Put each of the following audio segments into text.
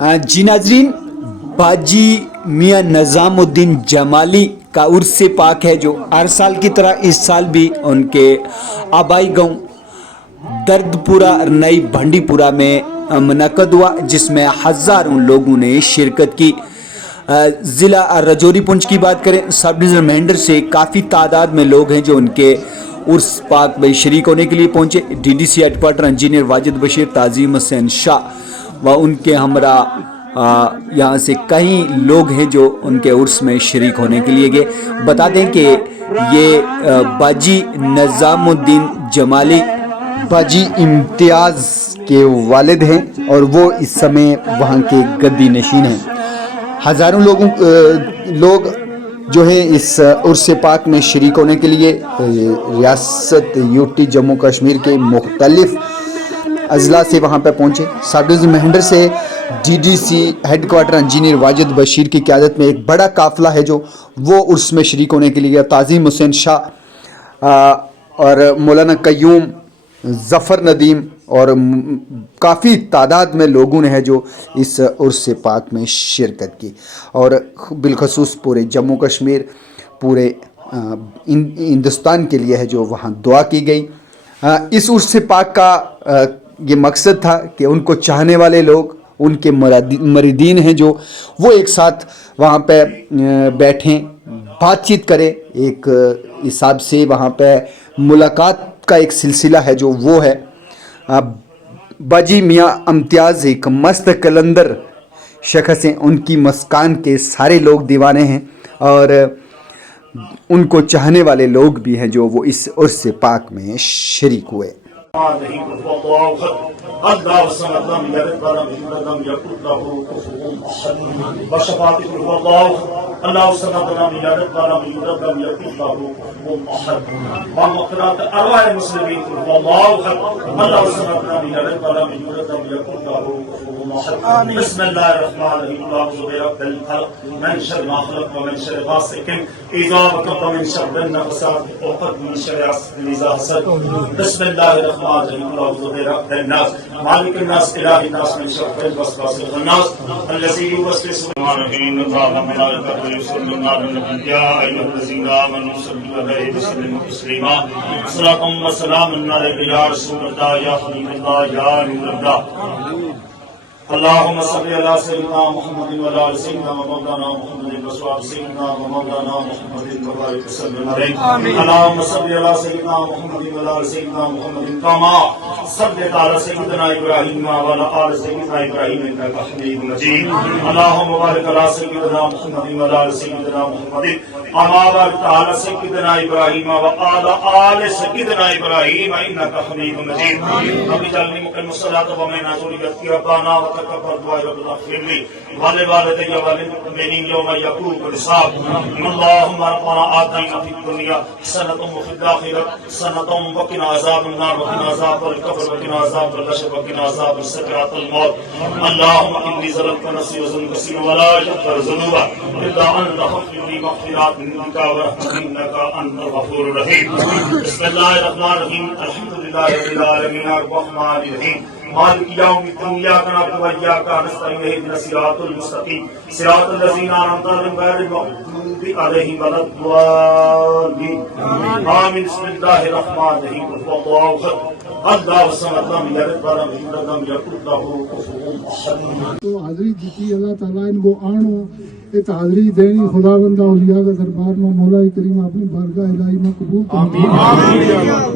جی ناظرین، باجی میاں نظام الدین جمالی کا عرس پاک ہے جو ہر سال کی طرح اس سال بھی ان کے آبائی گاؤں درد پورہ نئی بھنڈی پورہ میں منعقد ہوا، جس میں ہزاروں لوگوں نے شرکت کی۔ ضلع رجوری پونچھ کی بات کریں، سب ڈویژن مہنڈر سے کافی تعداد میں لوگ ہیں جو ان کے عرس پاک میں شریک ہونے کے لیے پہنچے۔ D D C headquarter engineer Wajid Bashir, Tazeem Hussain شاہ و ان کے ہمراہ یہاں سے کئی لوگ ہیں جو ان کے عرس میں شریک ہونے کے لیے گئے۔ بتا دیں کہ یہ باجی نظام الدین جمالی باجی امتیاز کے والد ہیں اور وہ اس سمے وہاں کے گدی نشین ہیں۔ ہزاروں لوگ جو ہیں اس عرس پاک میں شریک ہونے کے لیے ریاست یوٹی جموں کشمیر کے مختلف اضلاع سے وہاں پہ پہنچے۔ سب ڈویژن مہنڈر سے D D C headquarter engineer Wajid Bashir کی قیادت میں ایک بڑا قافلہ ہے جو وہ عرس میں شریک ہونے کے لیے تعظیم حسین شاہ اور مولانا قیوم، ظفر ندیم اور کافی تعداد میں لوگوں نے ہے جو اس عرس پاک میں شرکت کی، اور بالخصوص پورے جموں کشمیر، پورے ہندوستان کے لیے ہے جو وہاں دعا کی گئی۔ اس عرس پاک کا یہ مقصد تھا کہ ان کو چاہنے والے لوگ، ان کے مریدین ہیں جو وہ ایک ساتھ وہاں پہ بیٹھیں، بات چیت کریں، ایک حساب سے وہاں پہ ملاقات کا ایک سلسلہ ہے جو وہ ہے۔ باجی میاں امتیاز ایک مست کلندر شخص ہیں، ان کی مسکان کے سارے لوگ دیوانے ہیں اور ان کو چاہنے والے لوگ بھی ہیں جو وہ اس عرس پاک میں شریک ہوئے۔ اللہ الصمد لم يلد ولم يولد ولم يكن له كفوا احد بشفاعة قل الله اللہ الصمد لم یلد ولم یولد ولم یکن له کفوا احد بمغفرة ارواح المسلمین قل اللہ احد اللہ الصمد لم یلد ولم یولد ولم یکن له کفوا احد بسم اللہ الرحمن الرحیم اعوذ برب الفلق من شر ما خلق ومن شر غاسق اذا وقب ومن شر النفاثات في العقد من شر حاسد اذا حسد بسم اللہ الرحمن الرحیم اعوذ برب الناس مالک الناس الہ الناس من شر الوسواس الخناس الذي يوسوس في الصدور يصلون على النبي يا ايها الذين امنوا صلوا عليه وسلموا تسليما صلاة وسلام عليك يا رسول الله يا حبيب الله يا نور الله اللهم صل على سيدنا محمد وعلى ال سيدنا ومولانا محمد وصحبه سيدنا ومولانا محمد وبارك وسلم عليه اللهم صل على سيدنا محمد وعلى ال سيدنا محمد كما صليت على سيدنا ابراهيم وعلى ال سيدنا ابراهيم انك حميد مجيد اللهم بارك على سيدنا محمد وعلى ال سيدنا محمد كما باركت على سيدنا ابراهيم وعلى ال سيدنا ابراهيم انك حميد مجيد رب اجعلني مقيم الصلاه ومن ذريتي ربنا تقبل دعاء رب اغفر لي ولوالدي وللمؤمنين يوم يقوم الحساب اللهم ربنا آتنا في الدنيا حسنة وفي الآخرة حسنة وقنا عذاب النار وقنا عذاب القبر وقنا عذاب الحشر وقنا عذاب سكرات الموت اللهم إني ظلمت نفسي وظلما كثيرا ولا يغفر الذنوب إلا أنت فاغفر لي مغفرة منك ورحمة إنك أنت الغفور الرحيم بسم الله الرحمن الرحيم الحمد لله رب العالمين الرحمن الرحيم مالك يوم الدين إياك نعبد وإياك نستعين اهدنا الصراط المستقيم صراط الذين أنعمت عليهم غير المغضوب عليهم ولا الضالين آمين بسم الله الرحمن الرحيم قل هو الله أحد الله الصمد لم يلد ولم يولد ولم يكن له كفوا أحد۔ تو حاضری دیتی اللہ تعالیٰ ان کو آنو ایک حاضری دینی خدا بندہ اولیاء کا دربار میں مولا کریم اپنی بارگاہ الہی میں قبول کریں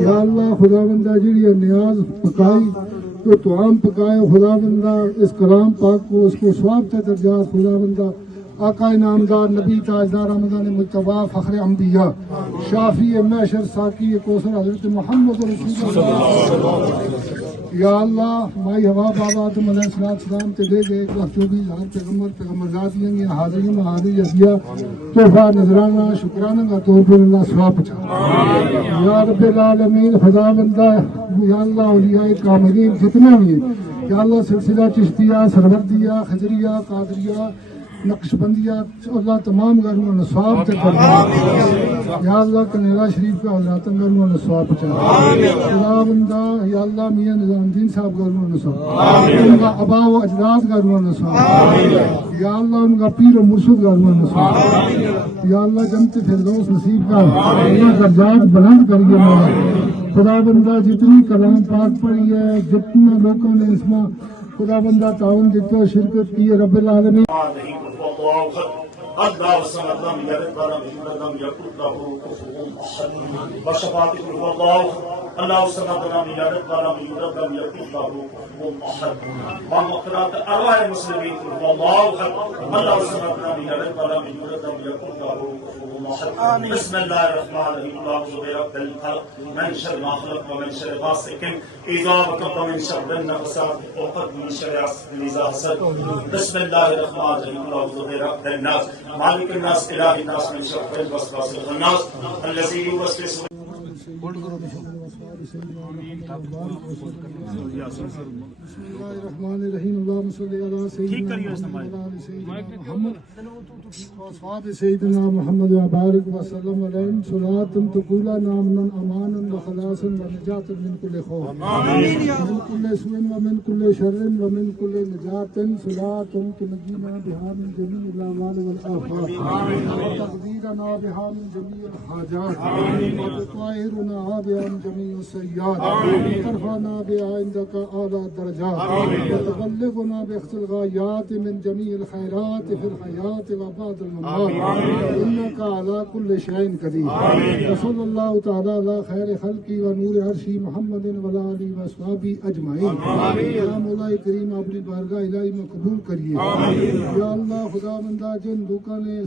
یا اللہ۔ خدا بندہ جڑی نیاز پکائی تو توام پکائے خدا بندہ، اس کلام پاک کو اس کو ثواب تے درجات خدا بندہ آقا انعامدار نبی تاجدار رمضان مجتبی فخر انبیاء شافی محشر ساقی کوثر حضرت محمد رسول اللہ یا اللہ مائی ہوا بابا تم علیہ السلام تے دے گئے 1,24,000 پیغمبر ذات لیں حاضری میں حاضری ازیا تحفہ نذرانہ شکرانہ کا طور پر اللہ ثواب پہنچا یا رب العالمین۔ خدا بندہ یا اللہ اولیاء کاملین جتنے بھی ہیں یا اللہ سلسلہ چشتیہ سروردیہ خضریہ قادریہ نقشبندیات اللہ تمام گھروں نے ثواب تے کرنا یا اللہ کنیرا شریف کا حضرات گھروں نے ثواب چلا خدا بندہ یا اللہ میاں نظام الدین صاحب گھروں نے ثواب ان کا آبا و اجداد گھروں نے ثواب یا اللہ ان کا پیر و مرشد گھروں نے ثواب یا اللہ جنت فردوس نصیب کا اللہ درجات بلند کریے مولا خدا بندہ جتنی کلام پاک پڑھی ہے جتنا لوگوں نے اس میں خدا بندہ تعاون دیتے شرکت کی ہے رب العالمین الله الصمد لم يلد ولم يولد ولم يكن له كفوا احد بشفاعة قل الله الله الصمد لم يلد ولم يولد ولم يكن له كفوا احد ومغفرة ارواح المسلمين قل الله الله الصمد لم يلد ولم يولد ولم يكن له كفوا احد بسم الله الرحمن الرحيم الله برب الفلق من شر ما خلق ومن شر غاسق اذا وقب ومن شر النفاثات في العقد من شر حاسد اذا حسد بسم الله الرحمن الرحيم الله برب الناس مالك الناس إله الناس من شر الوسواس الخناس الذي يوسوس بسم اللہ الرحمن الرحیم اللہم صلی علی سیدنا محمد وصحاب سیدنا محمد وبارک وسلم علیہم صلاۃ تقولنا من امانا وخلاصا ونجاة من كل خوف من كل سوء ومن كل شر ومن كل نجاة صلاۃ تنجینا بها من جميع الاعمال والآفات وتقدیرنا بها من جميع الحاجات وتطهرنا بها من جميع السيئات وترفعنا بها عندك اعلى الدرجات وتبلغنا بأقصى الغايات من جميع الخيرات في الحياة وبعد الممات إنك على كل شيء قدير وصلى الله تعالى على خير خلقه ونور عرشه محمد وعلى آله وأصحابه أجمعين یا مولا کریم اپنی بارگاہ الہی میں قبول کریے یا اللہ خدا بندہ جن لوگوں نے